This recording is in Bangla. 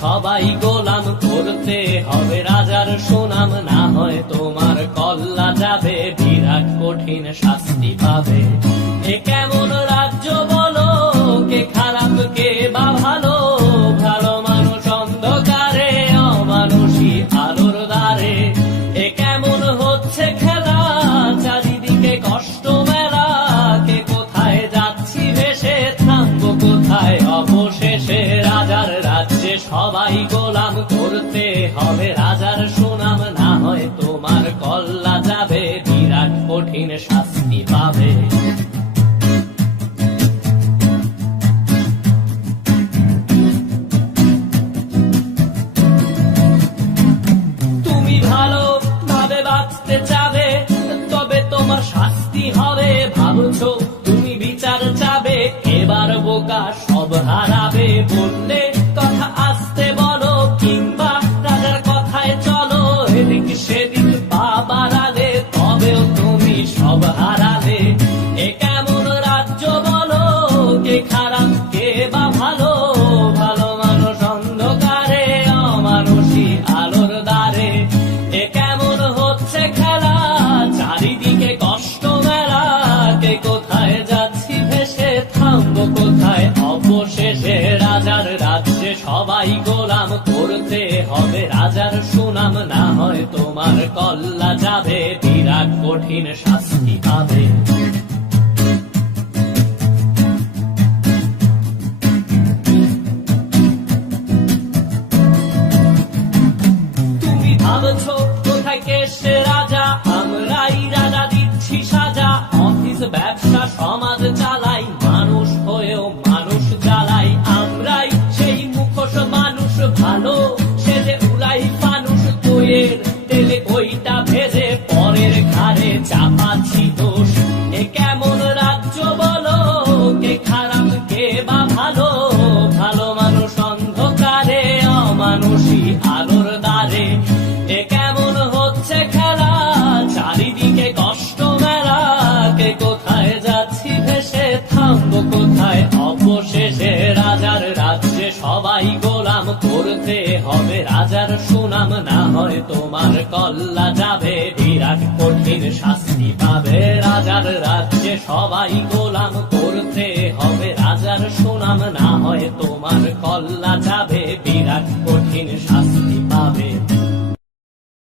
সবাই গোলাম, করতে হবে রাজার সুনাম, না হয় তোমার কল্লা যাবে, বিরাট কঠিন শাস্তি পাবে। এ কেমন রাজ্য বলো, কে খারাপ কে বা ভালো, ভালো মানুষ অন্ধকারে, অমানুষী আলোর দ্বারে। এ কেমন হচ্ছে খেলা, চারিদিকে কষ্ট মেলা, কে কোথায় যাচ্ছি ভেসে, থামবো কোথায় অবশেষে। রাজার রাজ্যে সবাই গোলাম, করতে হবে রাজার সুনাম, না হয় তোমার কল্লা যাবে, বিরাট কঠিন শাস্তি পাবে। তুমি ভালো ভাবে বাঁচতে চাবে, তবে তোমার শাস্তি হবে। ভাবছো তুমি বিচার চাবে, এবার বোকা সব হারাবে। বললে কথা আসতে বলো, কিংবা রাজার কথায় চলো, এদিক সেদিক পা বাড়ালে, তবেও তুমি সব হারালে। এ কেমন রাজ্য বলো, কে খারাপ কে বা ভালো, ভালো মানুষ অন্ধকারে, অমানুষী আলোর দ্বারে। এ কেমন হচ্ছে খেলা, চারিদিকে কষ্ট মেলা, কে কোথায় যাচ্ছি ভেসে, থামবো কোথায় অবশেষে। রাজার রাজ্যে সবাই গোলাম, করতে হবে রাজার সুনাম, না হয় তোমার কল্লা যাবে, বিরাট কঠিন শাস্তি পাবে। তুমি ভাবছো কোথায় কেসে রাজা, আমরাই রাজা দিচ্ছি সাজা। অফিস ব্যবসা সমাজ চালাই, মানুষ হয়েও মানুষ জ্বালাই। আমরাই সেই মুখোশ মানুষ ভালো, সেজে উড়াই মানুষ দইয়ের তেলে, ওইটা ভেজে পরের ঘাড়ে চাপাচ্ছি দোষ। এ কেমন রাজ্য বলো, কে খারাপ কে বা ভালো, ভালো মানুষ অন্ধকারে, অমানুষী আলোর দ্বারে। এ কেমন হচ্ছে খেলা, চারিদিকে কষ্ট মেলা, কে কোথায় যাচ্ছি ভেসে, থামবো কোথায় অবশেষে। রাজার রাজ্যে সবাই গোলাম, করতে হবে রাজার সুনাম, না হয় তোমার কল্লা যাবে, বিরাট কঠিন শাস্তি পাবে। রাজার রাজ্যে সবাই গোলাম, করতে হবে রাজার সুনাম, না হয় তোমার কল্লা যাবে, বিরাট কঠিন শাস্তি পাবে।